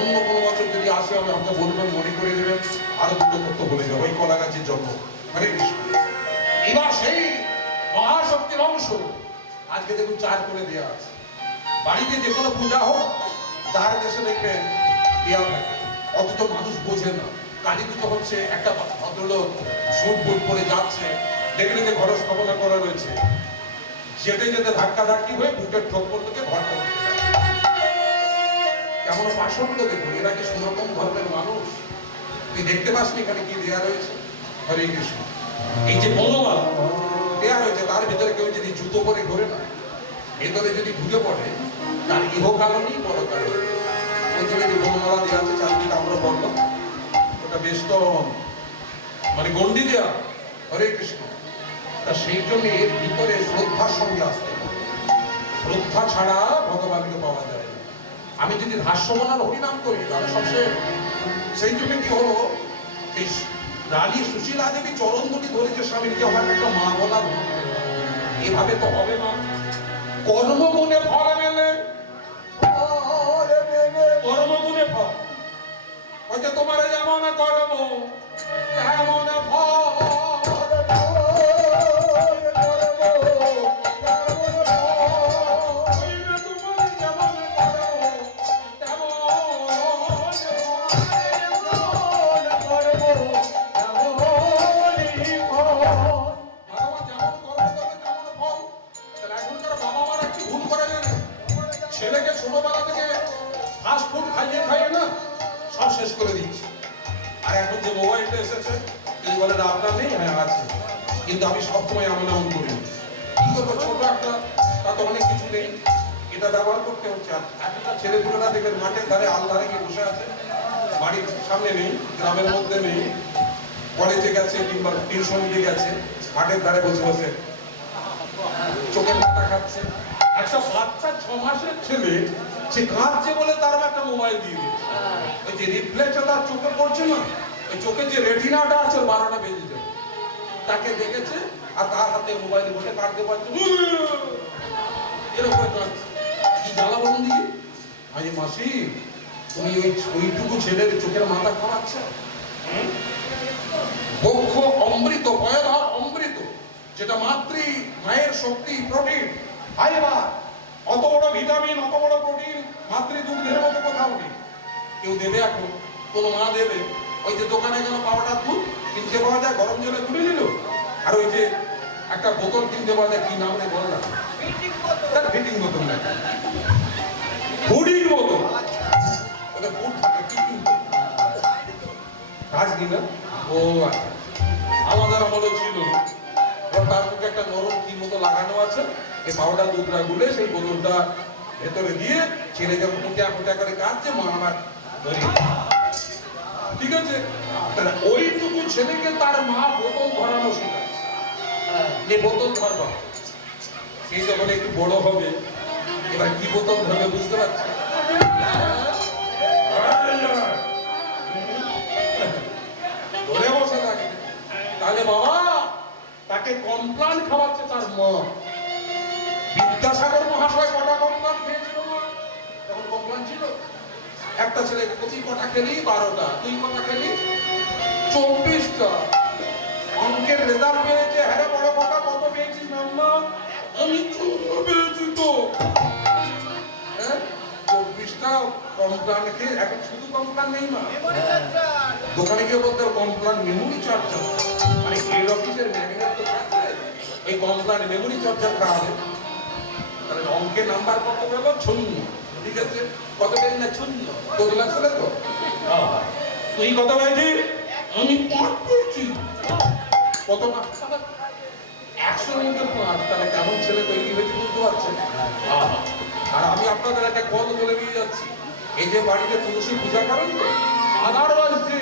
অন্য কোনো বছর যদি আসে আমি আমাকে বলবেন, মনে করে দেবেন, আরো দুটো তথ্য বলে যাবো। এই কলা গাছের জন্ম। হরে কৃষ্ণ। এবার সেই মহাশক্তির অংশ আজকে দেখুন 4 করে দেওয়া আছে। বাড়িতে যে কোনো পূজা হোক, তার দেশে দেখবেন দেওয়া থাকে, অথচ মানুষ বোঝে না। কালী পুজো হচ্ছে, একটা ভদ্রলোক স্যুট বুট পরে যাচ্ছে, দেখলে যে ঘর স্থাপনা করা রয়েছে, যেতে যেতে ধাক্কা ধাক্কি হয়ে বুটের ঠোক্কর থেকে ঘরটা উঠে যায়। কেমন পাষণ্ড দেখুন, এরা কি সনাতন ধর্মের মানুষ? তুই দেখতে পাসনি এখানে কি দেয়া রয়েছে? হরে কৃষ্ণ। এই যে বনমালা দেয়া রয়েছে, তার ভিতরে কেউ যদি জুতো পরে ঘোরে না, ভেতরে যদি ঢুকে পড়ে, তার ইহকালও নেই, পরকালও নেই। ওই জন্য যে বনমালা দেওয়া আছে চারদিকে আমরা বললাম, ওটা বেষ্টন মানে গন্ডি দেওয়া। হরে কৃষ্ণ। তা সেই জন্য এর ভিতরে শ্রদ্ধার সঙ্গে আসতে হবে। শ্রদ্ধা ছাড়া ভগবানকে পাওয়া যায় না। আমি যদি হাস্যমনার হরিনাম করি তাহলে সবচেয়ে, সেই জন্য কি হলো, এই রানী সুশীলা দেবী চরণ দুটি ধরেছে স্বামীকে, আমার একটা মা বলা, এভাবে তো হবে না। কর্মগুণে ফল মেলে, কর্মগুণে ফল হয়তো তোমার যেমন কর্ম তেমন ফল। ছেলেকে ছোটবেলা থেকে ফাস্ট ফুড খাইয়ে খাইয়ে না সব শেষ করে দিচ্ছে। আর এখন যে মোবাইলটা এসেছে, তিনি বলেন আপনার নেই, হ্যাঁ আছে, কিন্তু আমি সবসময় এমন এমন করি। কি করবো, ছোট একটা, তাতে অনেক কিছু নেই, এটা ব্যবহার করতে হচ্ছে। একটা ছেলেপুলেরা দেখবেন মাঠের ধারে আল ধারে গিয়ে বসে আছে, বাড়ির সামনে নেই, গ্রামের মধ্যে নেই, কলেজে গেছে কিংবা টিউশন দিয়ে গেছে, মাঠের ধারে বসে বসে চোখের পাতা খাচ্ছে। একটা বাচ্চা 6 মাসের ছেলে, সে কাঁদছে বলে তার একটা মোবাইল দিয়ে দিয়েছে। ওই যে রিফ্লেক্টটা তার চোখে পড়ছে না, ওই চোখে যে রেটিনাটা আছে 12টা বেজে যায়, তাকে দেখেছে আর তার হাতে মোবাইল বসে কাঁদতে পারছে, এরকম কাঁদছে। কি জ্বালা বলুন দিদি? আমি মাসি, তুমি ওইটুকু ছেলের চোখের মাথা খাওয়াচ্ছ? বক্ষ অমৃত, ভয়াবহ অমৃত, যেটা মায়ের শক্তি, প্রোটিন, ফাইবার, অত বড় ভিটামিন, অত বড় প্রোটিন মাতৃ দুগ্ধের মতো কোথাও নেই। কেউ দেবে এখন? কোন মা দেবে? ওই যে দোকানে গেল পাউডার দুধ কিনতে পাওয়া যায়, গরম জলে তুলে নিল, আর ওই যে একটা বোতল কিনতে পাওয়া যায়, কি নাম নেই বললাম, ফিটিং বোতল না, ফুডিং বোতল, ওদের ফুড থাকে, ফিটিং কাজ দিন না। ও আচ্ছা, আমাদের আমলে ছিল, তার মুখে একটা নরম কি মতো লাগানো আছে, এই পাউডার দুধটা গুলে সেই বোতলটা ভেতরে দিয়ে ছেলেকে ফুটা ফুটা করে কাঁদছে, মা আমার ধরি। ঠিক আছে, ওইটুকু ছেলেকে তার মা বোতল ধরানো শেখাচ্ছে, যে বোতল ধরবা। সেই যখন একটু বড় হবে, এবার কি বোতল ধরবে বুঝতে পারছি, ধরে বসে থাকে। তাহলে বাবা তাকে কমপ্লান খাওয়াচ্ছে তার মা। বিদ্যাসাগর মহাশয় কটা কমপ্লান খেয়েছিল না? তখন কমপ্লান ছিল, একটা ছেলে প্রতি কটা খেলি 12টা, তুই কটা খেলি 24টা। অঙ্কের রেজাল্ট পেয়েছে, হ্যাঁ বড় কথা, কত পেয়েছিস মাম্মা? আমি 14 পেয়েছি তো। হ্যাঁ 24টা কমপ্লান খেয়ে, এখন শুধু কমপ্লান নেই মা, দোকানে গিয়ে বলতে কমপ্লান মেমোরি চর্চা, মানে হেড অফিসের ম্যানেজার তো আছে, এই কমপ্লান মেমোরি চর্চা খাওয়াবে। তাহলে অঙ্কের নাম্বার কত পেল? 0। ঠিক আছে, কত পেয়েছি না? 0। তোর লাগছে তো? তুই কত পেয়েছিস? আমি 5 পেয়েছি। কত মার্ক? 100-র মধ্যে 5। তাহলে কেমন ছেলে তৈরি হয়েছে বুঝতে পারছেন? আর আমি আপনাদের একটা কথা বলে দিয়ে যাচ্ছি, এই যে বাড়িতে তুলসী পূজা করেন তো, আদারওয়াইজ যে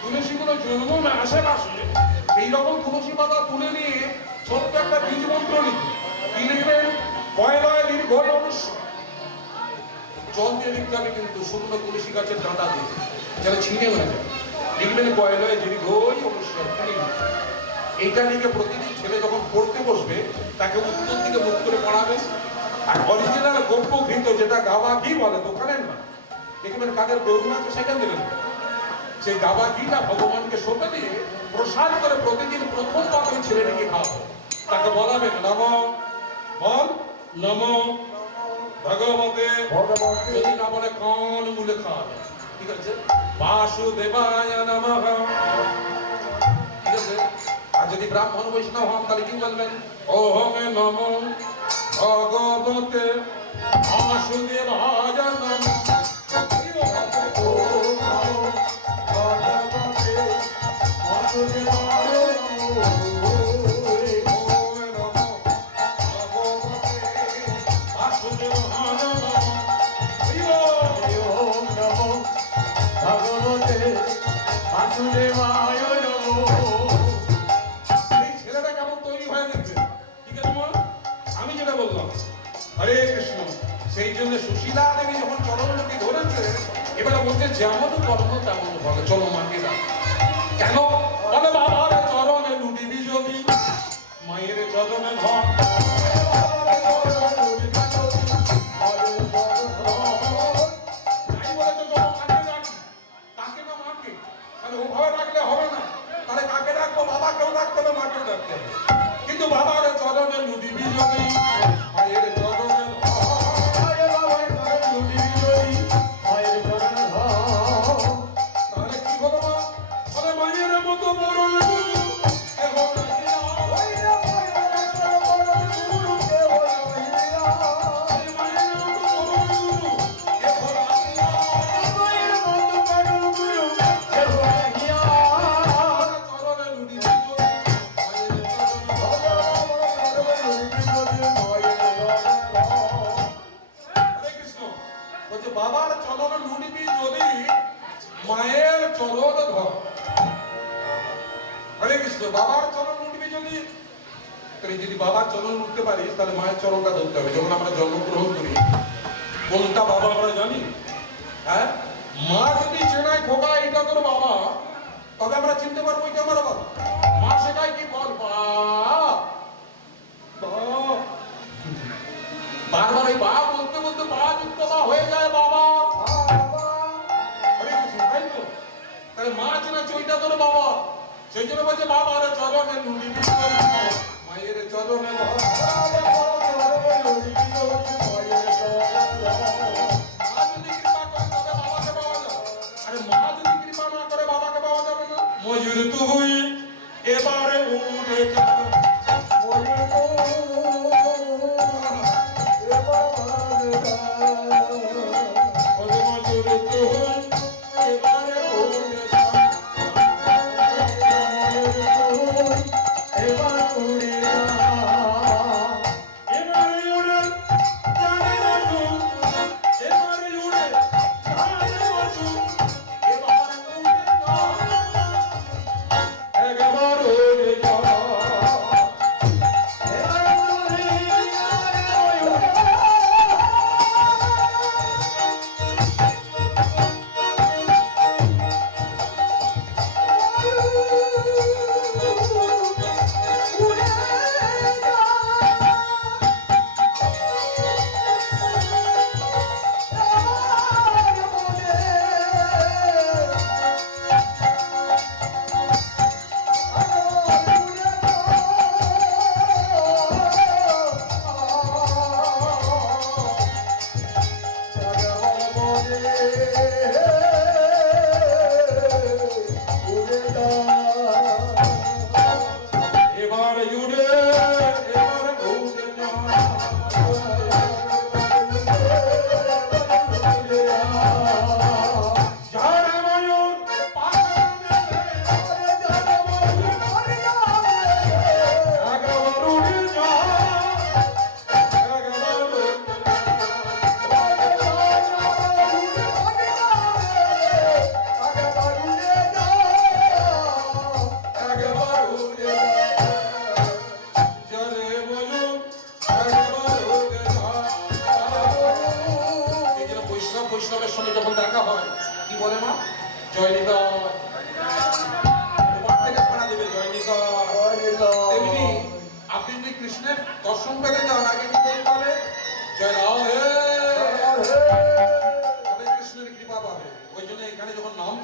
তুলসীগুলো জন্ম না আশেপাশে, সেই রকম তুলসী পাতা তুলে নিয়ে ছোট্ট একটা বীজ মন্ত্র লিখে কি লিখবেন? পয়লয় দীর্ঘয় অনুষ্ঠ। জল দিয়ে লিখতে হবে কিন্তু, শুকনো তুলসী গাছের ডাঁটা দিয়ে, যেন ছিঁড়ে হয়ে যায়। লিখবেন পয়লয় দীর্ঘয় অনুষ্ঠ। এইটা লিখে প্রতিদিন ছেলে যখন পড়তে বসবে, তাকে উত্তর দিকে মুখ করে পড়াবেন। আর অরিজিনাল গোপ্য ঘৃত, যেটা গাওয়া ঘি বলে দোকানের না, একেবারে কাদের গরু আছে সেখান দিলেন সেই গাবা ঘিটা ভগবানকে সঁপে দিয়ে প্রসাদ করে প্রতিদিন প্রথম পাত্রে ছেলেটিকে খাওয়াবো তাকে বলাবেন নম বল নম ভগবতে যদি না বলে কান মূলে খাওয়াবে ঠিক আছে বাসুদেবায় নমঃ ঠিক আছে আর যদি ব্রাহ্মণ বৈষ্ণব হন তাহলে কি বলবেন ওহম নমো ভগবতে বাসুদেবায় নমঃ ছেলেটা কেমন তৈরি হয়ে দেখবে ঠিক আছে মা আমি যেটা বললাম হরে কৃষ্ণ সেই জন্য সুশীলা দেবী যখন চরণমুখী ধরেছে এবারে বলছে যেমন কর্ম তেমন ফলে চলো মাকে না কেন বলে বাবার চরণে লুটিবি যদি মায়ের চরণে ধর ওভাবে রাখলে হবে না তাহলে কাকে রাখবো বাবাকেও রাখতে হবে মাকেও রাখতে হবে কিন্তু বাবার চরণে লুটিবি যদি মায়ের চরণে তাহলে কি হলো মা বলে মায়ের মতো বড় বাবার চরণ লুটিবি যদি মায়ের চরণ ধর হরে কৃষ্ণ বাবার চরণ লুটবি যদি তুই যদি বাবার চরণ লুটতে পারিস তাহলে মায়ের চরণটা ধরতে হবে যখন আমরা জন্মগ্রহণ করি কোনটা বাবা আমরা জানি হ্যাঁ মা যদি চেনায় খোকা এটা তোর বাবা তবে আমরা চিনতে পারবো এটা আমার বাবা মা সেটাই কি বল বারবার ওই বা বলতে বলতে বা যুক্ত বা হয়ে যায় বাবা তাহলে মা চেনা চইটা তোর বাবা সেই জন্য বলছে বাবার চরণে লুটিবি মায়ের চরণে মা যদি কৃপা করে তবে বাবাকে পাওয়া যাবে আরে মা যদি কৃপা না করে বাবাকে পাওয়া যাবে না ময়ূর তুই এবারে উড়ে যা বৈষ্ণবের সঙ্গে যখন দেখা হয় কি বলে মা জয় নিতাই থেকে ছাড়া দেবে জয় নিতাই তেমনি আপনি যদি কৃষ্ণের দর্শন পেতে যান আগে কি বলতে হবে জয় রাধে তবে কৃষ্ণের কৃপা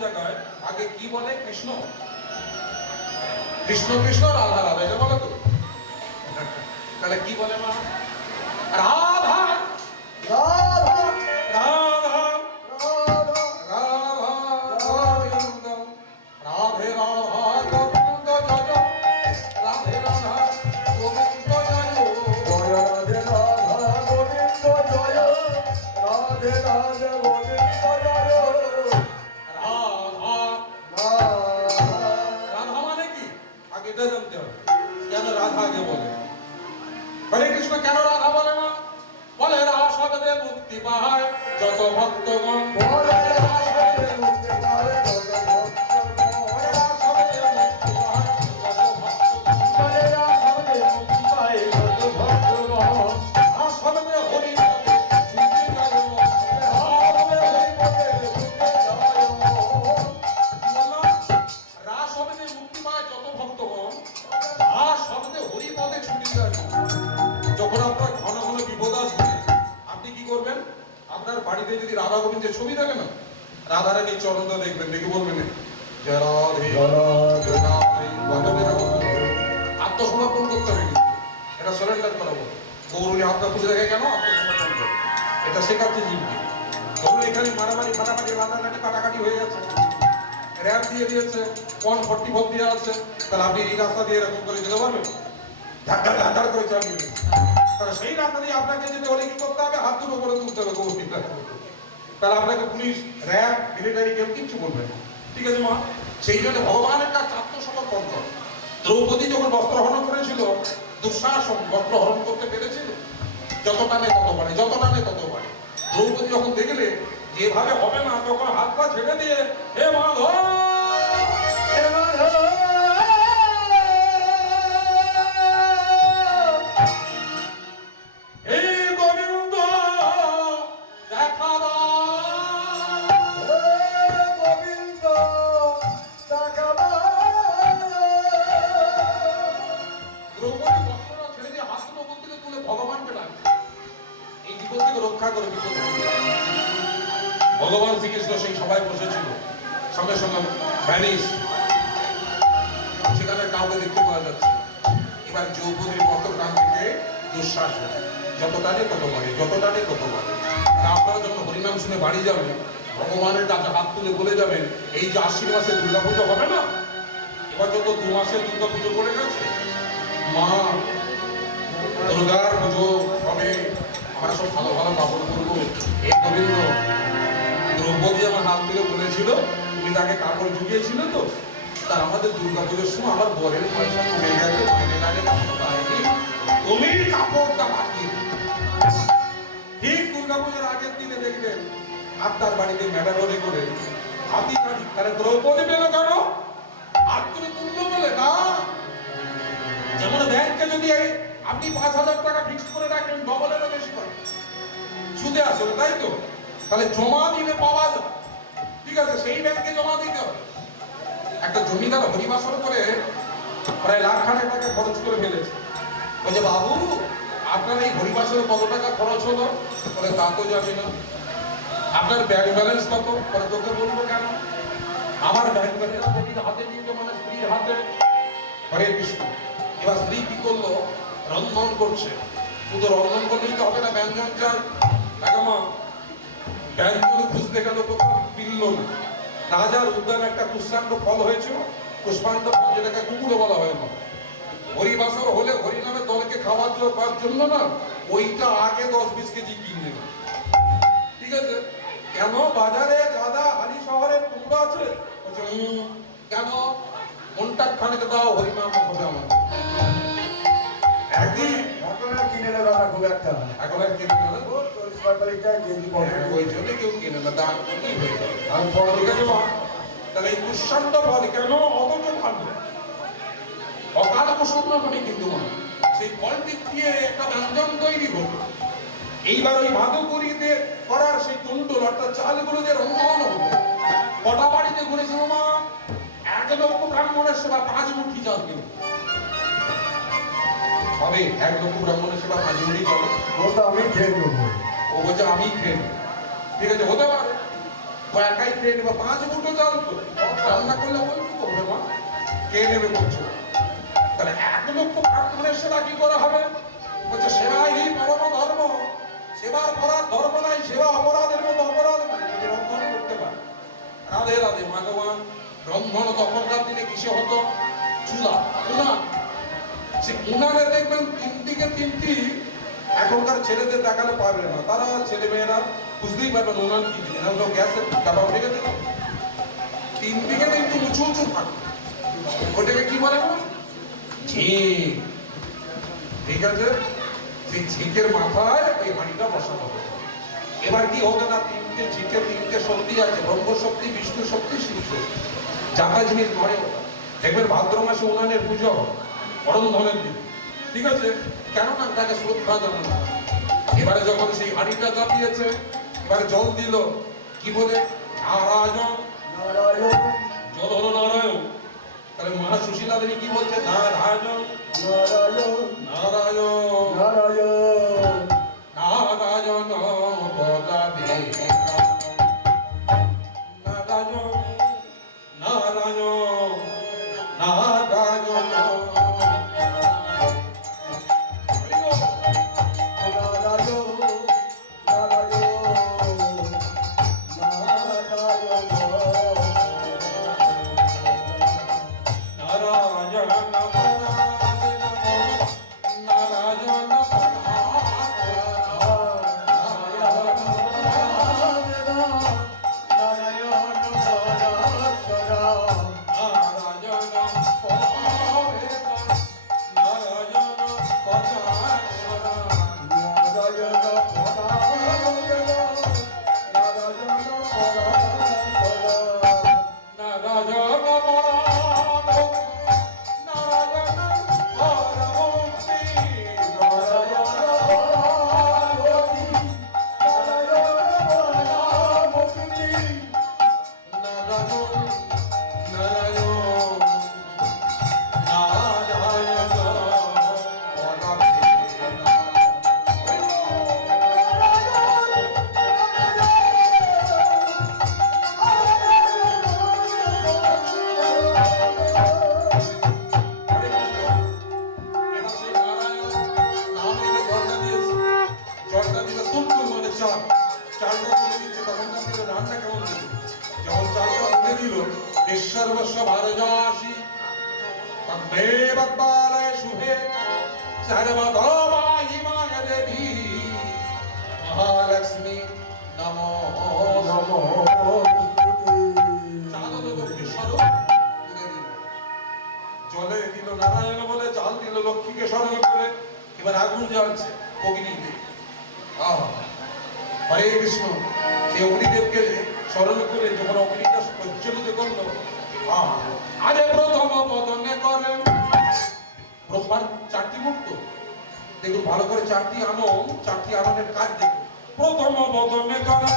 জায়গায় আগে কি বলে? কৃষ্ণ কৃষ্ণ কৃষ্ণ, রাধা রাধা, এটা বলে তো? তাহলে কি বলে মা? রাধা রাধা রাধা রাধা রাধা গোবিন্দ, রাধে রাধা গোবিন্দ জয়, রাধে রাধা গোবিন্দ জয়। জয় রাধে রাধা গোবিন্দ জয়, রাধে রাধে গোবিন্দ জয়। রাধা রাধা মানে কি? আগে এটা জানতে হবে কেন রাধা আগে বলে। হরে কৃষ্ণ কেন রাধা বলে না? বলে রাসবে মুক্তি পায় যত ভক্তগণ, বলে রাধে মুক্তি পায় যত ভক্তগণ। বলে রাসবে মুক্তি পায় যত ভক্তগণ, বলে রাধে মুক্তি পায় যত ভক্তগণ। রাসবে হরি পদে ছুটে যায় মন। রাধে হরি পদে ছুটে যায় মন। বললাম, রাস শব্দে মুক্তি পায় যত ভক্তগণ, রাস শব্দে হরি পদে ছুটে যায় মন। যখন আপনার ঘন ঘন বিপদ আসবে, আপনি কি করবেন? আপনার বাড়িতে যদি রাধা গোবিন্দের ছবি থাকে না, রাধারানীর চরণটা দেখবেন, দেখে বলবেন জয় রাধে জয় রাধে, ভগবানের আগমন। আত্মসমর্পণ করতে হবে কিন্তু, এটা সারেন্ডার করা বলে। গৌরী হাতটা তুলে দেখে কেন? আত্মসমর্পণ করে। এটা শেখাচ্ছে জীবকে। ধরুন এখানে মারামারি ফাটাফাটি রাতারাতি কাটাকাটি হয়ে গেছে, র্যাপ দিয়ে দিয়েছে, 144 দিয়ে আছে, তাহলে আপনি এই রাস্তা দিয়ে এরকম করে যেতে পারবেন? ধাক্কা ধাক্কা করে চালিয়ে দেবেন। তাহলে সেই রাস্তা দিয়ে আপনাকে যেতে হলে কি করতে হবে? হাত দুটো করে তুলতে হবে গৌরী। তাহলে আপনাকে পুলিশ, র্যাব, মিলিটারি কেউ কিচ্ছু বলবে না। ঠিক আছে মা? সেই জন্য ভগবানের কাছে আত্মসমর্পণ কর। দ্রৌপদী যখন বস্ত্রহরণ করেছিল, দুঃশাসন বস্ত্রহরণ করতে পেরেছিল? যত টানে তত পারে, যত টানে তত পারে। দ্রৌপদী যখন দেখলে যেভাবে হবে না, তখন হাত পা ছেড়ে দিয়ে হে মাধব, হে মাধব, হে গোবিন্দ দেখা দাও। হে গোবিন্দ দেখা দাও। দ্রৌপদী বস্ত্রটা ছেড়ে দিয়ে হাত দুটো উপর থেকে তুলে ভগবানকে ডাকছে, এই বিপদ থেকে রক্ষা করে, বিপদ থেকে। ভগবান শ্রীকৃষ্ণ সেই সবাই বসেছিল, সঙ্গে সঙ্গে ভ্যানিস, সেখানে কাউকে দেখতে পাওয়া যাচ্ছে। এবার দ্রৌপদীর মত কান থেকে দুঃশাসন, যত টানে তত পারে, যত টানে তত পারে। আপনারা যখন হরিনাম শুনে বাড়ি যাবেন, ভগবানের কাছে হাত তুলে বলে যাবেন, এই যে আশ্বিন মাসে দুর্গা পুজো হবে না, এবার যত 2 মাসে দুর্গা পুজো পড়ে গেছে, মা দুর্গার পুজো হবে, আমরা সব ভালো ভালো কাপড় পরবো। হে গোবিন্দ, দ্রৌপদী আমার হাত তুলে বলেছিল, তুমি তাকে কাপড় জুগিয়েছিল তো, তার আমাদের দুর্গা পুজোর সময় আমার বরের পয়সা কমে গেছে, মাইনে টাইনে কখনো পাইনি, তুমি কাপড়টা পাঠিয়ে দিও। ঠিক দুর্গা পুজোর আগের দিনে দেখবেন আপনার বাড়িতে মেডালরি করে হাতি গাড়ি, তাহলে দ্রৌপদী পেল কেন? হাত তুলে তুললো বলে না। যেমন ব্যাংকে যদি আপনি 5,000 টাকা ফিক্সড করে রাখেন, ডবলেরও বেশি পান, সুদে আসলে, তাই তো? তাহলে জমা দিলে পাওয়া যায়, ঠিক আছে? সেই ব্যাংকে জমা দিতে হবে। একটা জমিদার হরিবাসর করে প্রায় লাখ-খানেক টাকা খরচ করে ফেলেছে। বলছে, বাবু আপনার এই হরিবাসরে কত টাকা খরচ হলো? বলে, তা তো যাবে না। আপনার ব্যাংক ব্যালেন্স কত? বলে, তোকে বলবো কেন? আমার ব্যাংক ব্যালেন্স হাতে নিয়ে মানে স্ত্রীর হাতে। হরে কৃষ্ণ। এবার স্ত্রী কি করলো? রন্ধন করছে। শুধু রন্ধন করলেই তো হবে না, ব্যঞ্জন চাই। মা ব্যঞ্জন খুঁজতে গেল, কোথাও মিলল না। রাজার উদ্যানে একটা পুষ্পাণ্ড ফল হয়েছিল, পুষ্পাণ্ড ফল, যেটাকে কুকুরও বলা হয় না। হরিবাসর হলে হরিনামে দলকে খাওয়ার জন্য না, ওইটা আগে 10-20 কেজি কিনে নেবে, ঠিক আছে? কেন? বাজারে দাদা হালি শহরের কুমড়ো আছে। কেন? মনটা খানিক দাও, হরিনাম হবে আমার। একদিন এখন আর কিনে নেবে না খুব একটা। এখন আর কিনে নেবে, 40-45 টাকা কেজি পড়বে। ওই জন্য কেউ কিনে না, দাম কমই হয়ে যাবে। আর বড় ঠিক আছে মা? তাহলে এই পুষ্পাণ্ড ফল কেন অতটা ভালো? অকাল প্রসন্ন নয় কিন্তু মা, সেই ফলটি দিয়ে একটা ব্যঞ্জন তৈরি হলো। এইবার ওই ভাদুকরীতে করার সেই তুন্ডল অর্থাৎ চালগুলো দিয়ে রন্ধন হলো। কটা বাড়িতে ঘুরেছিল মা? 1 লক্ষ ব্রাহ্মণের সেবা 5 মুঠি চাল কিন্তু হবে। 1 লক্ষ ব্রাহ্মণের সেবা 5 মুঠি চলে। ওটা আমি খেয়ে নেবো। ও বলছে আমি খেয়ে নেব। ঠিক আছে, হতে পারে। ও একাই খেয়ে নেবে 5 মুঠো চাল তো রান্না করলে ওইটুকু হবে মা কে নেবে বলছো তাহলে 1 লক্ষ ব্রাহ্মণের সেবা কি করে হবে বলছে সেবাই পরম ধর্ম সেবার করার ধর্ম নাই সেবা অপরাধের মতো অপরাধ নাই যদি রন্ধন করতে পারে রাধে রাধে ভগবান রন্ধন তখনকার দিনে কিসে হতো চুলা উনান সে উনানে দেখবেন 3 দিকে 3টি এখনকার ছেলেদের দেখালে পারবে না তারা ছেলে মেয়েরা বুঝতেই পারবেন উনান কি জিনিস হলো গ্যাসের ডাবা উঠে গেছে 3 দিকে একটু উঁচু উঁচু থাকে ওটাকে কি বলে ঝিক ঠিক আছে সেই ঝিকের মাথায় এই হাঁড়িটা বসানো হবে এবার কি হবে না 3টে ঝিকে 3টে শক্তি আছে ব্রহ্ম শক্তি বিষ্ণু শক্তি শিব শক্তি যাতা জিনিস নয় ওটা দেখবেন ভাদ্র মাসে উনানের পুজো অরন্ধনের দিন ঠিক আছে কেননা তাকে শ্রদ্ধা জানানো এবারে যখন সেই হাঁড়িটা চাপিয়েছে এবারে জল দিল কি বলে নারায়ণ নারায়ণ জল হলো নারায়ণ তাহলে মহা সুশীলা দেবী কি বলছে নারায়ণ নারায়ণ নারায়ণ নারায়ণ নারায়ণ পদাবে নারায়ণ নারায়ণ নারায়ণ মহালক্ষ্মী নমো নমো জলে দিল নারায়ণ বলে চাল দিল লক্ষ্মীকে স্মরণ করে এবার আগুন জ্বলছে অগ্নিতে হরে কৃষ্ণ সেই অগ্নিদেবকে স্মরণ করে যখন অগ্নিটা প্রজ্বলিত করলো আরে প্রথম বদনে করেন ব্রহ্মার 4টি মুক্ত দেখুন ভালো করে 4টি আননের কাজ দেখুন প্রথম বদনে করেন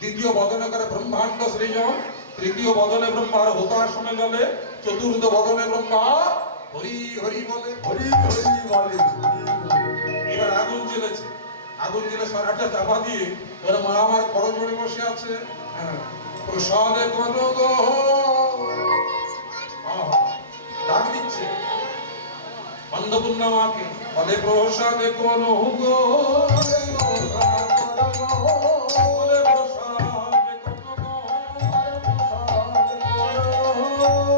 দ্বিতীয় বদনে করে ব্রহ্মাণ্ড সৃজন, তৃতীয় বদনে ব্রহ্মার হুতাশনে জলে, চতুর্থ বদনে ব্রহ্মা হরি হরি বলে। হরি হরি বলে, হরি বলে। এবার আগুন জ্বেলেছে, আগুন জ্বেলে সারাটা চাপা দিয়ে এবার মা আমার খরচ জড়ে বসে আছে। হ্যাঁ, প্রসাদে কর গো, আহা, ডাক দিচ্ছে অন্নপূর্ণা মাকে, বলে প্রসাদে কোন গো, বলে প্রসাদে কোন গো,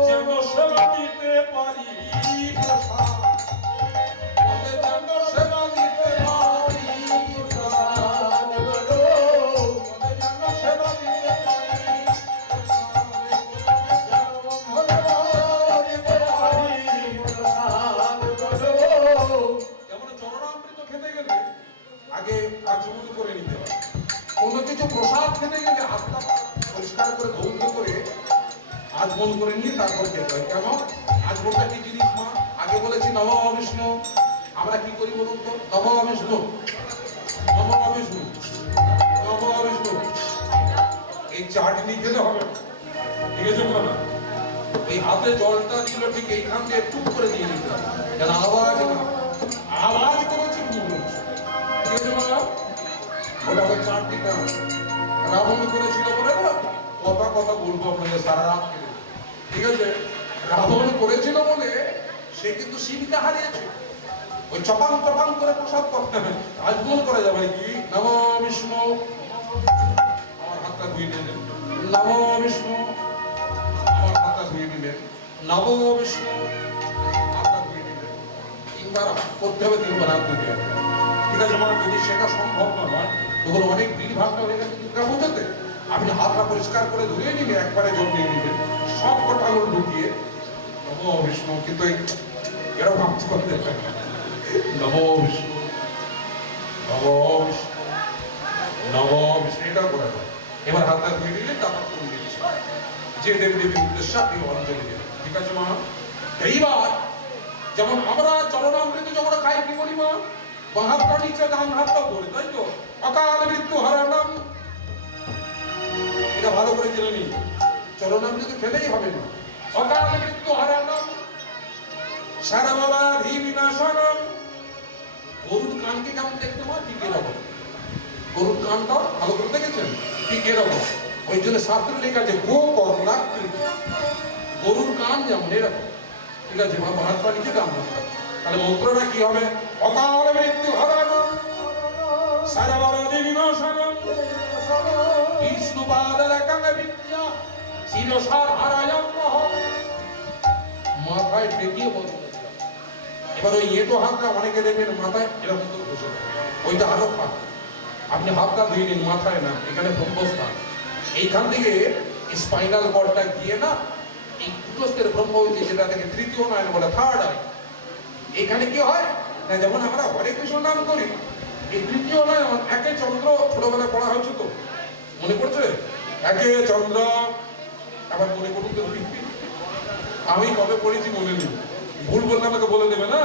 যেন সেবা দিতে পারি প্রসাদ, বলে যেন সেবা দিতে পারি প্রসাদ, বলে যেন সেবা দিতে পারি যেমন চরণামৃত খেতে গেলে আগে আচমন করে নিতে হয়, কোনো কিছু প্রসাদ খেতে গেলে হাতটা পরিষ্কার করে ধৌত করে আচমন করে নিয়ে তারপর খেতে হয়। কেন? আচমনটা কি জিনিস মা? আগে বলেছি নম বিষ্ণু, আমরা কি করি বলুন তো? নম বিষ্ণু, নম বিষ্ণু, নম বিষ্ণু, এই চাটনি খেলে হবে না, ঠিক আছে না? এই হাতে জলটা ছিল ঠিক এইখান দিয়ে টুক করে দিয়ে দিতে হবে, যেন আওয়াজ না, আওয়াজ করেছি ঠিক আছে না? ওটা ওই চাটনিটা রাবণ করেছিল বলে না, কথা কথা বলবো আপনাদের সারা রাত কেটে, ঠিক আছে? রাবণ করেছিল বলে সে কিন্তু শিবকে হারিয়েছে। ওই চপাং চপাং করে প্রসাদ করতে হবে, আজমল করা যাবে কি? নম বিষ্ণু, আমার হাতটা ধুয়ে নিলেন, নম বিষ্ণু, আমার হাতটা ধুয়ে নিলেন, নম বিষ্ণু, হাতটা ধুয়ে নিলেন। তিনবার করতে হবে, তিনবার হাত ধুয়ে হবে, ঠিক আছে? মানে যদি সেটা সম্ভব না হয় তখন অনেক ভিড় ভাড়টা হয়ে গেছে দুর্গা পুজোতে, আপনি হাতটা পরিষ্কার করে ধুয়ে নিলে একবারে জল দিয়ে নিবেন, সব কটা আঙুল ঢুকিয়ে নম বিষ্ণু, কিন্তু এরকম কাজ করতে হবে, নম বিষ্ণু, নম বিষ্ণু, নম বিষ্ণু, এটাও করে দেয়। এবার হাতটা ধুয়ে নিলে তারপর করে দিচ্ছে যে দেব দেবীর উদ্দেশ্যে আপনি অঞ্জলি দেবেন, ঠিক আছে মা? এইবার যেমন আমরা চরণামৃত যখন খাই কি বলি মা? বাহাতটা নিচে ডান হাতটা ধরে, তাই তো? অকাল মৃত্যু হারানাম, এটা ভালো করে জেনে নিন, চরণামৃত খেলেই হবে না। অকাল মৃত্যু হারানাম সারাবাধি বিনাশনম। গরুর কানকে কেমন দেখতে মা? ঠিক এরকম, গরুর কানটা ভালো করে দেখেছেন? ঠিক এরকম, ওই জন্য শাস্ত্রে লেখা আছে গো কর্ণাকৃতি, গরুর কান যেমন এরকম, ঠিক আছে মা? হাত পা নিচে ডান হাত, তাহলে মন্ত্রটা কি হবে? অকাল মৃত্যু হারানাম সারাবাধি বিনাশনম বিষ্ণু পাদলাকাং বিদ্যা শিরসার হারায়াম মহঃ। মাথায় টেকিয়ে বলতে, এবার ওই এটো হাতটা অনেকে দেখবেন মাথায় এরকম করে বসে থাকে, ওইটা আরো খারাপ। আপনি হাতটা ধুয়ে নিন, মাথায় না, এখানে ব্রহ্মস্থান, এইখান থেকে স্পাইনাল কর্ডটা গিয়ে না এই কুটস্থের ব্রহ্ম, যেটা থেকে তৃতীয় নয়ন বলে, থার্ড আই, এখানে কি হয় না, যেমন আমরা হরে কৃষ্ণ নাম করি, এই তৃতীয় নয়ন, একে চন্দ্র, ছোটবেলায় পড়া হয়েছে তো, মনে পড়ছে? একে চন্দ্র, আবার মনে করুন তো, আমি কবে পড়েছি মনে নেই, ভুল বললে আমাকে বলে দেবে না,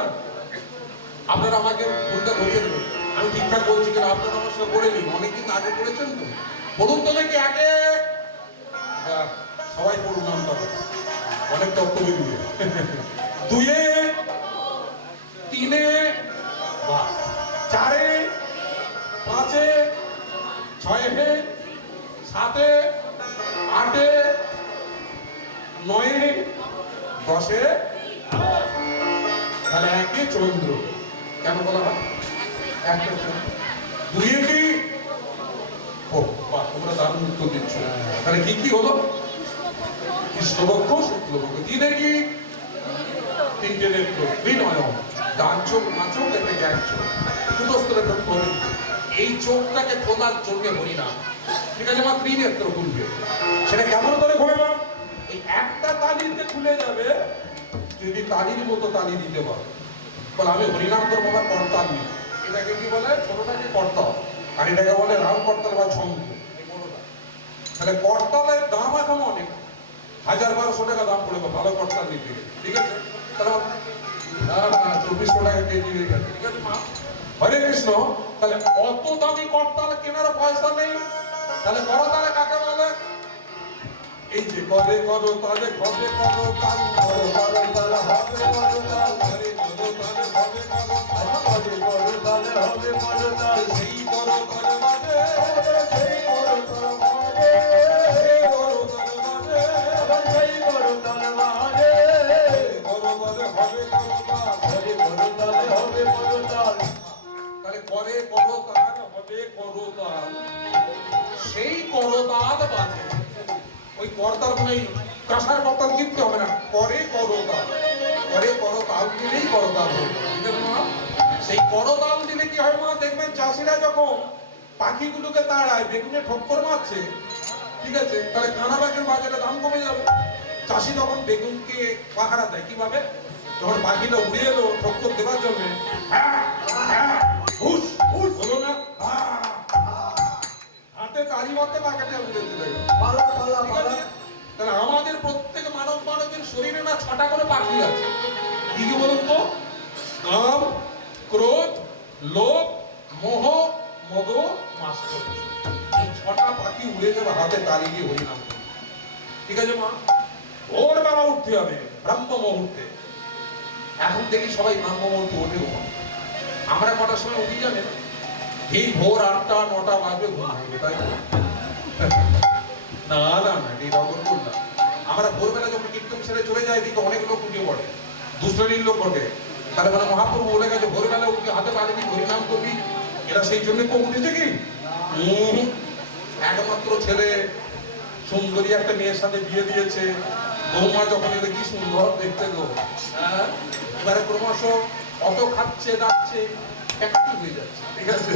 আপনারা আমাকে ভুলটা ধরিয়ে দেবেন, আমি ঠিকঠাক বলছি কিনা আপনারা আমার সঙ্গে পড়ে নিন, অনেকদিন আগে পড়েছেন তো, বলুন তো নাকি আগে, সবাই পড়ুন নামটা, অনেক তথ্য বেরিয়ে, দুয়ে, তিনে, চারে, পাঁচে, ছয়ে, সাতে, আটে, নয়ে, দশে, তাহলে একে চন্দ্র, কেন বলা হয়? একটা চন্দ্র, দুইয়ে কি? ও বাহ, তোমরা দারুণ উত্তর দিচ্ছ। তাহলে কি কি হলো? কৃষ্ণপক্ষ, শুক্লপক্ষ। তিনে কি? তিনটে নেত্র, বিনয়, ডান চোখ, মা চোখ, একটা জ্ঞান চোখ, কুটস্থলের একটা প্রবৃত্তি। এই চোখটাকে খোলার জন্য হরিনাম, ঠিক আছে মা? ত্রিনেত্র খুলবে, সেটা কেমন করে খুলবে? এই একটা তালিতে খুলে যাবে যদি তালির মতো তালি দিতে পারো, বলে আমি হরিনাম করবো, আমার করতাল নেই, এটাকে কি বলে? ছোটটাকে করতাল, আর এটাকে বলে রাম করতাল বা ঝঙ্ক। তাহলে করতালের দাম এখন অনেক, 1000-1200 টাকা দাম পড়বে ভালো করতাল নিতে, ঠিক আছে? তাহলে 2400 টাকা কেজি হয়ে গেছে, ঠিক আছে মা? হরে কৃষ্ণ। তাহলে অত দামি করতাল কেনার পয়সা নেই, তাহলে করতালে কাকে বলে? এই যে করে করো তালে হবে করো তাল করো করো তালে হবে করো তাল করে করো তালে হবে করো তাল করে করো তালে হবে করো তাল সেই করো তালে বাজে সেই করো তালে বাজে সেই করো তালে বাজে সেই করো তালে বাজে করো তালে হবে করো তাল করে করো তালে হবে করো তাল তাহলে করে করো তাল হবে করো তাল সেই করো তাল বাজে ওই করতাল মানে কাঁসার করতাল কিনতে হবে না করে করো তাল দিলেই করো তাল হবে বুঝলেন মা সেই করো তাল দিলে কি হয় মা দেখবেন চাষিরা যখন পাখিগুলোকে তাড়ায় বেগুনে ঠক্কর মারছে ঠিক আছে তাহলে কানা বাঘের বাজারে দাম কমে যাবে চাষি তখন বেগুনকে পাহারা দেয় কিভাবে যখন পাখিটা উড়ে এলো ঠক্কর দেওয়ার জন্য হুস হুস হলো না হাতে তালি মারতে পাখাটা উড়ে দিলে পালা পালা ঠিক পালা আছে? তাহলে আমাদের প্রত্যেক মানবের শরীরে না 6টা করে পাখি আছে কি কি বলুন তো কাম ক্রোধ লোভ মোহ মদ মাৎসর্য এই 6টা পাখি উড়ে যাবে হাতে তালি দিয়ে হরিনাম করবে। ঠিক আছে মা ভোরবেলা উঠতে হবে ব্রহ্ম মুহূর্তে এখন দেখি সবাই ব্রহ্ম মুহূর্তে ওঠে ঘুম আমরা কটার সময় উঠি জানেন এই ভোর 8টা 9টা বাজবে ঘুম ভাঙবে তাই না? না না না এই রকম করলাম আমরা ভোরবেলা যখন কীর্তন ছেড়ে চলে যাই দিকে অনেক লোক উঠে পড়ে দুশ্রেণীর লোক ঘটে তাহলে মানে মহাপ্রভু বলে গেছে ভোরবেলা উঠে হাতে পারবি হরিনাম করবি এরা সেই জন্য কেউ উঠেছে কি একমাত্র ছেলে সুন্দরী একটা মেয়ের সাথে বিয়ে দিয়েছে বৌমা যখন এলে কি সুন্দর দেখতে গো হ্যাঁ এবারে ক্রমশ অত খাচ্ছে দাচ্ছে একটু হয়ে যাচ্ছে ঠিক আছে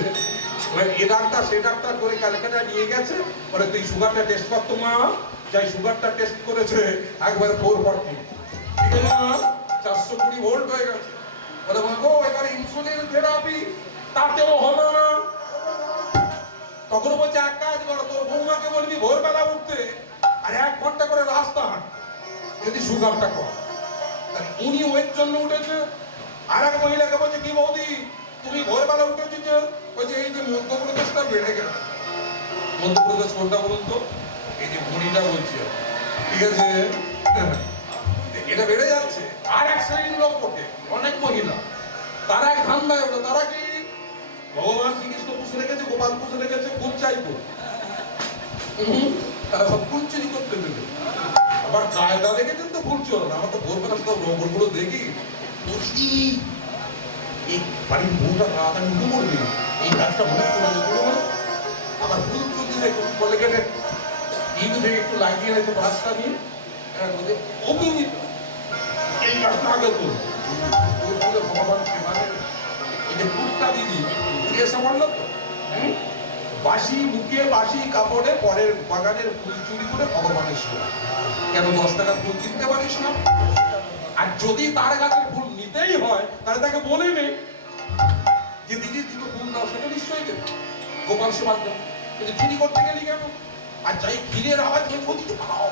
এবার এ ডাক্তার সে ডাক্তার করে ক্যালকাটা নিয়ে গেছে বলে তুই সুগারটা টেস্ট কর তো মা যাই সুগারটা টেস্ট করেছে একবারে 440 ঠিক আছে মা 420 ভোল্ট হয়ে গেছে বলে মা গো এবারে ইনসুলিন থেরাপি তাতেও হলো না তখন বলছে এক কাজ করো তোর বৌমাকে বলবি ভোরবেলা উঠতে আর 1 ঘন্টা করে রাস্তা হাঁট যদি সুগারটা কম তাহলে উনি ওর জন্য উঠেছে আর এক মহিলাকে বলছে কি বৌদি তুমি ভোরবেলা উঠেছি যে ওই যে এই যে মধ্যপ্রদেশটা বেড়ে গেছে মধ্যপ্রদেশ কোনটা বলুন তো এই যে মুড়িটা বলছে ঠিক আছে এটা বেড়ে যাচ্ছে আর এক শ্রেণীর লোক ওঠে অনেক মহিলা তারা এক ধান্দায় ওঠে তারা কি ভগবান শ্রীকৃষ্ণ পুষে রেখেছে গোপাল পুষে রেখেছে ফুল চাইতো তারা সব ফুল চুরি করতে দেবে আবার কায়দা দেখেছেন তো ফুল চোর আমরা তো ভোরবেলা সব রোবটগুলো দেখি বলছি এই বাড়ির বউটা তাড়াতাড়ি উঠে পড়বে এই গাছটা মনে করে আবার ফুল চুরি দেখুন কলেগেটে টিভি থেকে একটু লাগিয়ে রেখে বাসটা নিয়ে অভিনীত এই গাছটা আগে তো ভগবান মানে এই যে ফুলটা দিদি এসে বললো তো বাসি মুখে বাসি কাপড়ে পরের বাগানের ফুল চুরি করে ভগবানের সেবা কেন 10 টাকা ফুল কিনতে পারিস না আর যদি তার গাছের ফুল নিতেই হয় তাহলে তাকে বলে নে যে দিদি দুটো ফুল দাও সেটা নিশ্চয়ই দেবে গোপাল সেবা দেবে কিন্তু চুরি করতে গেলি কেন আর যাই ক্ষীরের আওয়াজ হয়ে দিতে পাও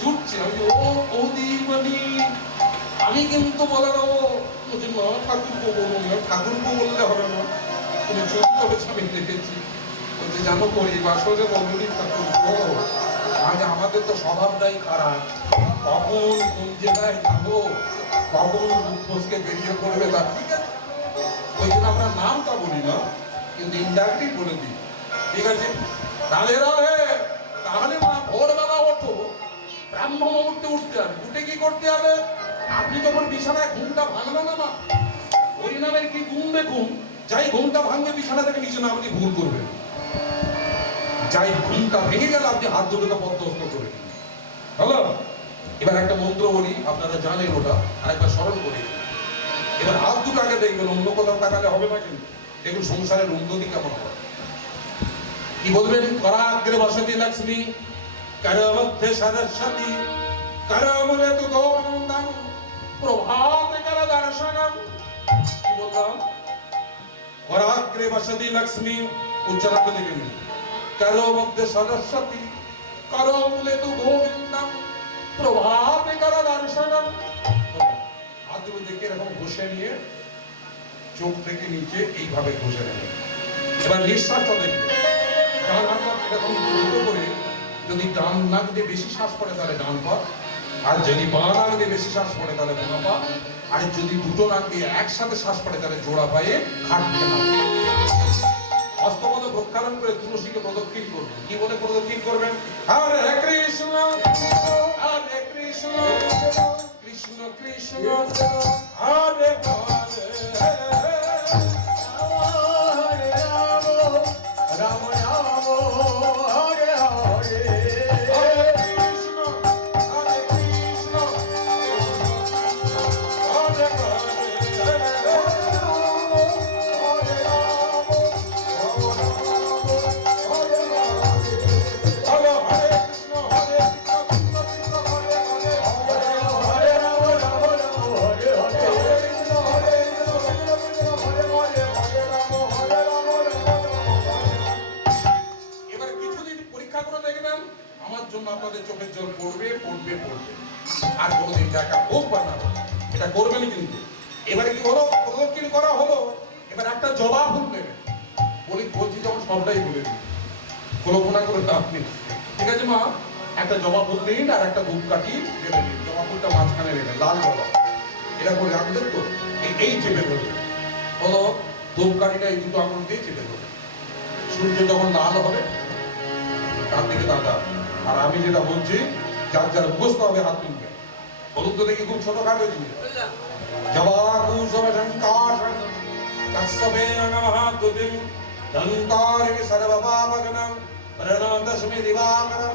ছুটছে আমি ও বৌদিমণি আমি কিন্তু বলে দেবো মা ঠাকুরপো বলবো না ঠাকুরপো বললে হবে না তুমি চুপ করেছো আমি দেখেছি বলছে জানো করি বাসরে বলুনি ঠাকুরপো আজ আমাদের তো স্বভাবটাই খারাপ কখন কোন জায়গায় যাবো কখন মুখোশকে বেরিয়ে পড়বে তা ঠিক আছে ওই জন্য আমরা নামটা বলি না কিন্তু ইনডাইরেক্টলি বলে দিই ঠিক আছে রাধে রাধে তাহলে মা ভোরবেলা ওঠো ব্রাহ্ম মুহূর্তে উঠতে হবে উঠে কি করতে হবে আপনি যখন বিছানায় ঘুমটা ভাঙলো না মা হরিনামের কি ঘুম দেখুন যাই ঘুমটা ভাঙবে বিছানা থেকে নিচে নামলে ভুল করবেন যাই ঘুমটা ভেঙে গেল আপনি হাত দুটোকে পদ্মস্ত করে দিন হলো এবার একটা মন্ত্র বলি আপনারা জানেন ওটা আরেকবার স্মরণ করি এবার হাত দুটো আগে দেখবেন অন্য কোথাও তাকালে হবে না কিন্তু দেখুন সংসারের উন্নতি কেমন হয় কি বলবেন করাগ্রে বসতি লক্ষ্মী করমধ্যে সরস্বতী করমূলে তু গোবিন্দম প্রভাতে কর দর্শনম কি বললাম করাগ্রে বসতি লক্ষ্মী উচ্চারণ করে দেখেন করমধ্যে সরস্বতী করমূলে তু গোবিন্দম প্রভাতে কর দর্শনম হাত দুটো দেখে এরকম ঘষে নিয়ে চোখ থেকে নিচে এইভাবে ঘষে নেবেন এবার নিঃশ্বাসটা দেখবেন এরকম বন্ধ করে যদি ডান নাক দিয়ে বেশি শ্বাস পড়ে তাহলে ডান পা, আর যদি বাঁ নাক দিয়ে বেশি শ্বাস পড়ে তাহলে বাঁ পা, আর যদি দুটো নাক দিয়ে একসাথে শ্বাস পড়ে তাহলে জোড়া পায়ে খাটতে না। হস্তপদ প্রক্ষালন করে তুলসীকে প্রদক্ষিণ করবেন। কি বলে প্রদক্ষিণ করবেন? হরে কৃষ্ণ হরে কৃষ্ণ কৃষ্ণ কৃষ্ণ হরে হরে রাম রাম হরে হরে হরে কৃষ্ণ হরে কৃষ্ণ হরে এবার কিছুদিন পরীক্ষা করে দেখবেন, আমার জন্য আপনাদের চোখের জল পড়বে পড়বে পড়বে, আর কোনোদিন টাকা হোক বা না হোক এটা করবেন কিন্তু। এবারে কি হলো, প্রদক্ষিণ করা হলো, এবার একটা জবা ফুল নেবেন। বলছি যখন সবটাই বলে দিন, কোনো কোনা করে দাম নেই, ঠিক আছে মা? একটা জবা ফুল দিন আর একটা ধূপকাঠি দেবেন। জবা ফুলটা মাঝখানে নেবেন, লাল জবা, এটা করে রাখবেন তো, এই চেপে ধরবেন। হলো ধূপকাঠিটা এই দুটো আঙুল দিয়ে চেপে ধরবেন। সূর্য যখন লাল হবে তার দিকে তাকা, আর আমি যেটা বলছি যার যার মুখস্থ হবে হাত তুলবে। বলুন তো দেখি, খুব ছোটখাটো জিনিস। জবাকুশবশঙ্কাশং তৎসবেন নমঃ তুতিং দন্তারিণী সর্বপাপঘ্নং প্রণতস্মি দিবাকরং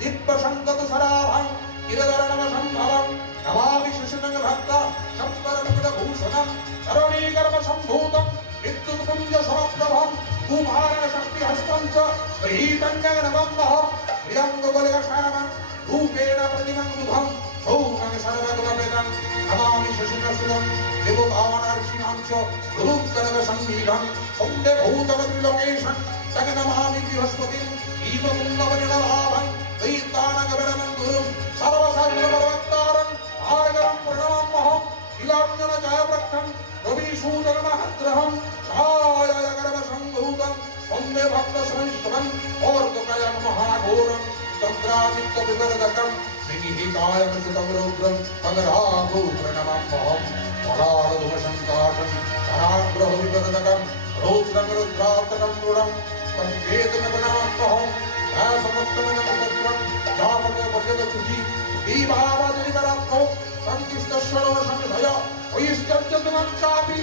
দিব্যসংগত সরাভং চিরধরণমসম্ভবং নমামি শিশুনং ভক্ত সপ্তরমুকুটভূষণং তরণীগর্ভসম্ভূতং বিদ্যুৎপুঞ্জ সমপ্রভং কুমারণ শক্তিহস্तं চ গৃহীतं গগনমম্মহं প্রিয়ঙ্গবলিকশায়নং রূপেণ প্রতিমং বুধং সৌম্যং সর্বগুণবেদং নমামি শিশুনসুদং দেবভাবনার্ষিণাং চ গুরুকরগসংগীতং সৌন্দে ভূতগতিলোকেশং তং নমামি বৃহস্পতিং দীপকুণ্ডবনিলভাভং দৈত্যানগবরমং গুরুং সর্বসর্বভগবত্তারং ভার্গবং প্রণমাম্যহং ইলাঞ্জন জয়প্রক্ষং রবিসূদনমহদ্রহং ছায়াগর্ভসংভূতং বন্দে ভক্তসমৈশ্বরং অর্ধকায়ং মহাঘোরং চন্দ্রাদিত্যবিবরদকং শ্রীনিহিতায়ং সুतं রৌদ্রং তদরাঘো প্রণমাম্যহং পরাধুমসংকাশং ধরাগ্রহবিবরদকং রৌদ্রং রুদ্রার্তকং দৃঢ়ং তদ্বেদন প্রণমাম্যহং व्यासमुत्तमनमस्तत्रं जापते पठ्यतसुचि दीभावादिपरात्मो सन्तिस्तस्वरोषंभय वैश्चर्यतमं चापि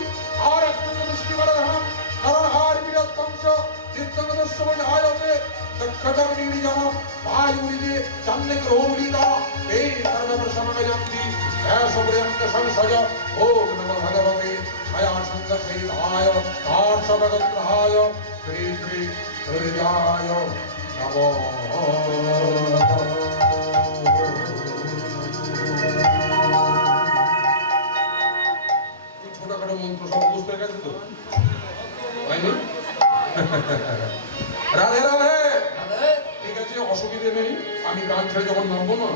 आरत्नदृष्टिवरधनं नरहारिविरत्तं च चित्तगतस्वमयायते दक्षतर्निजमं वायुरिजे चन्निग्रहोलिदा ते सर्वप्रशमनयन्ति व्यासपर्यन्तसंशय ॐ नमो भगवते छयाशङ्करसहिताय कार्षभगग्रहाय श्री श्री हृदयाय নমঃ। ছোটখাটো মন্ত্র সব বুঝতে গেছে তো, হয়নি? রাধে রাধে। ঠিক আছে, অসুবিধে নেই। আমি গান ছেড়ে যখন নামবো না,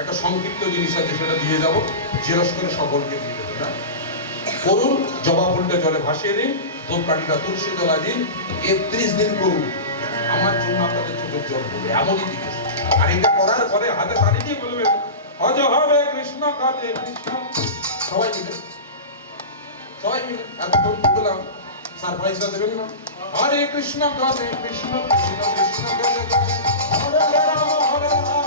একটা সংক্ষিপ্ত জিনিস আছে সেটা দিয়ে যাবো, জেরক্স করে সকলকে দিয়ে দেবে না। করুন, জবা ফুলটা জলে ভাসিয়ে দিন, ধূপকাঠিটা তুলসী তলায় দিন, ৩১ দিন করুন। আমার জন্য আপনাদের চোখের জল পড়বে, এমনই জিনিস। আর এটা করার পরে হাতে তালি দিয়ে বলবেন হজ হবে কৃষ্ণ কাজে কৃষ্ণ। সবাই মিলে এতক্ষণ বললাম, সারপ্রাইজটা দেবেন না? হরে কৃষ্ণ কাজে কৃষ্ণ কৃষ্ণ কৃষ্ণ কাজে কৃষ্ণ হরে রাম হরে রাম